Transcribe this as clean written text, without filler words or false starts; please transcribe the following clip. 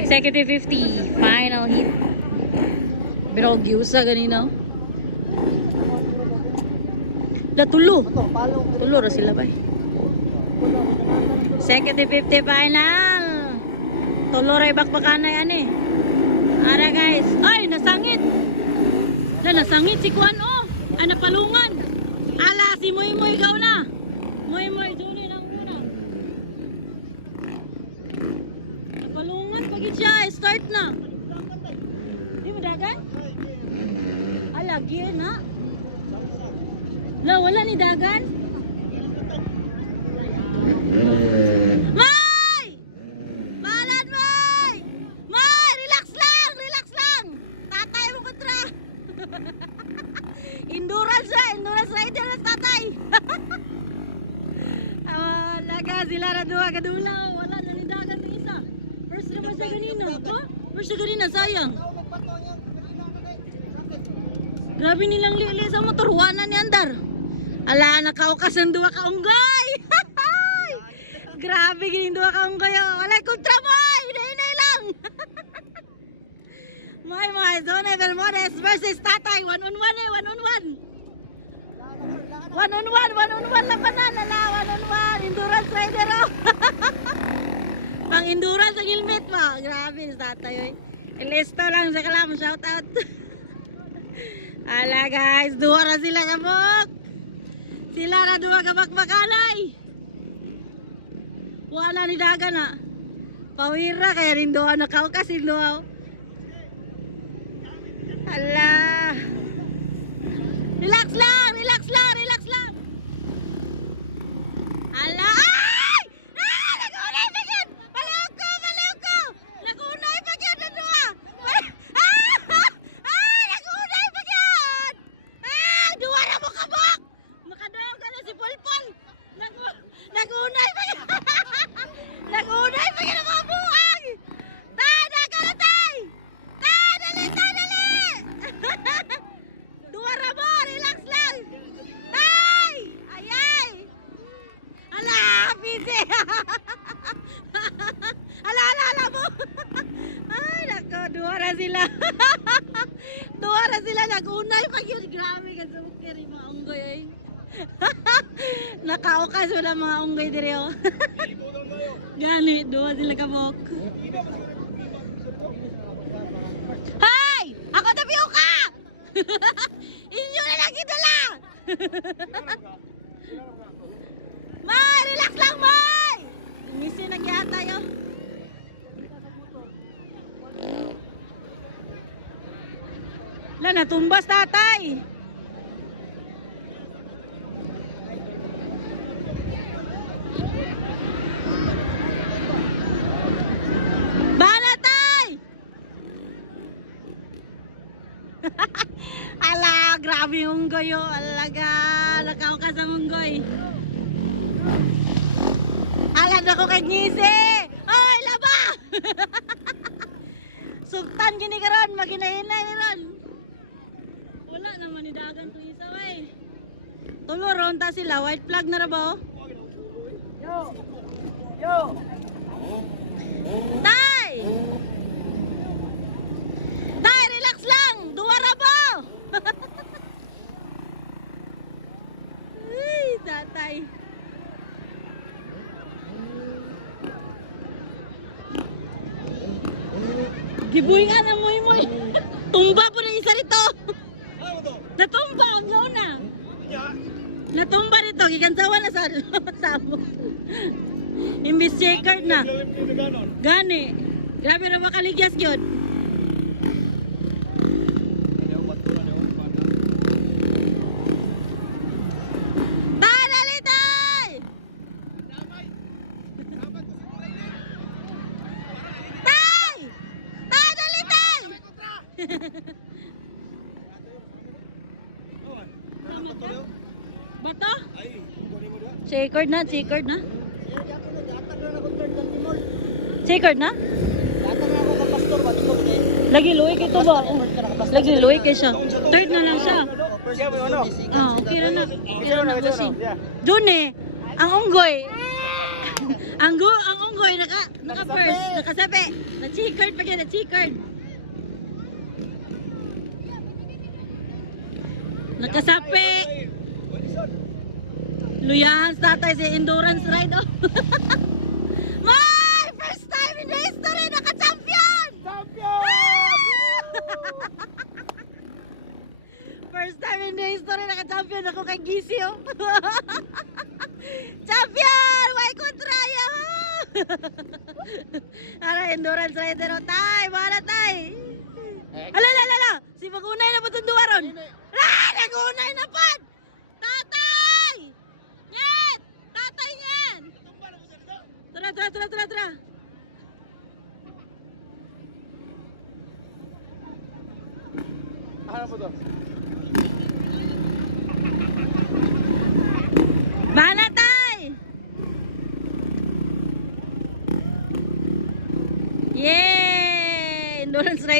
Executive 50, final hit. Birog sa ganina. Da tulo. Tulo ra sila ba? Executive 50 final. Tulo ra bakbakanay ani. Ara guys. Ay, nasangit. Nasangit si Kuan oh. Ay napalungan. Ala si Moy Moy ikaw na. Moy Moy Juni nang una. Napalungan pagit siya, start na. Di mo dagan? Ala giya na. La wala ni dagan. May! Balan May! May! Relax lang! Relax lang! Tatay mo kontra! Endurance rider na tatay! Laga sila na duha kadulaw. Wala na ni dagan ng isa. First naman sa ganina. Oh? First sa ganina, sayang. Grabe nilang lili sa motor. Wana ni Andar. Ala, nakaukas ang duha kaunggay! Grabe gining duha kaunggay. Walay kontra mo! Hinay lang! May Zone Bermudez versus Tatay. 1-on-1 eh, 1-on-1. 1-on-1 labanan. Ala, 1-on-1. Endurance rider oh. Pang endurance ang helmet mo. Grabe si Tatay oy. Ilisto lang sa kalam. Shout out. Ala guys, duha na sila kabok. Sila na duha kabakbakanay. Wala ni dagan na. Pawira kaya rin duha nakaukas si duha. Ala. Relax lang. Ala. Ay! Ah! Nagunay pa yun! Baliw ko! Nagunay pa yun na duha! Ay! Nagunay pa yun! Ah! Duha na mo kabok! Makadawag ka na si Polpol! Nagunay pa yun! Nagunay pa yun ang mga buwag! Tada ka na tay! Dali! Duha na mo! Relax lang! Tay! Ayay! Ala! Pisi! Ala mo! Ay, nako! Duha na sila! Duha na sila! Nagunay pa yun! Grabe ka sa mukiri mga unggoy eh! Nakaukas wala mga unggoy dire oh! Gani! Duha sila kamok! Hay! Ako tapioka! Inyo na lang idala! May! Relax lang, May! Misi nagyata tayo. Natumbas tatay. Bala tay! Ala, grabe yung unggoy oh. Alaga, nakaukas ang unggoy. Alam na ko kay Nisi! Ay, laba! Sugtan gini karon, maginahinay ni ron. Wala naman ni dagan to isa way. Tulo ron ta sila, white flag na ra ba? Yo. Tay! Tay, relax lang. Duwa ra ba? Ay, tatay. Gibuhingan ang muy-muy. Tumba po na isa rito. Natumba ang na. Natumba rito. Gikansawa na sa sabot. Imbis checkered na. Gani. Grabe na makaligyas yun. Bato? Checkered na. Checkered na? Lagi luwi kay to ba? Lagi luwi kay siya. Third na lang siya. Okay na. Kasi June ang unggoy. Ang unggoy Jungkoy, naka first, nakasabi. Na-checkered pa yan, na-checkered. Nakasapi. Luyahan sa tatay sa endurance ride, oh. My first time in the history, naka-champion! First time in the history, naka-champion ako kay Gisio. Champion! May kontraya ha! Ara, endurance rider o tay! Bahala tay! Ala! Si Magunay na ba itong duwaron? Nagunay na pa! Tatay! Yan! Tatay yan! Tara! Ano po to? Bahala tay! Yay! Endurance rider.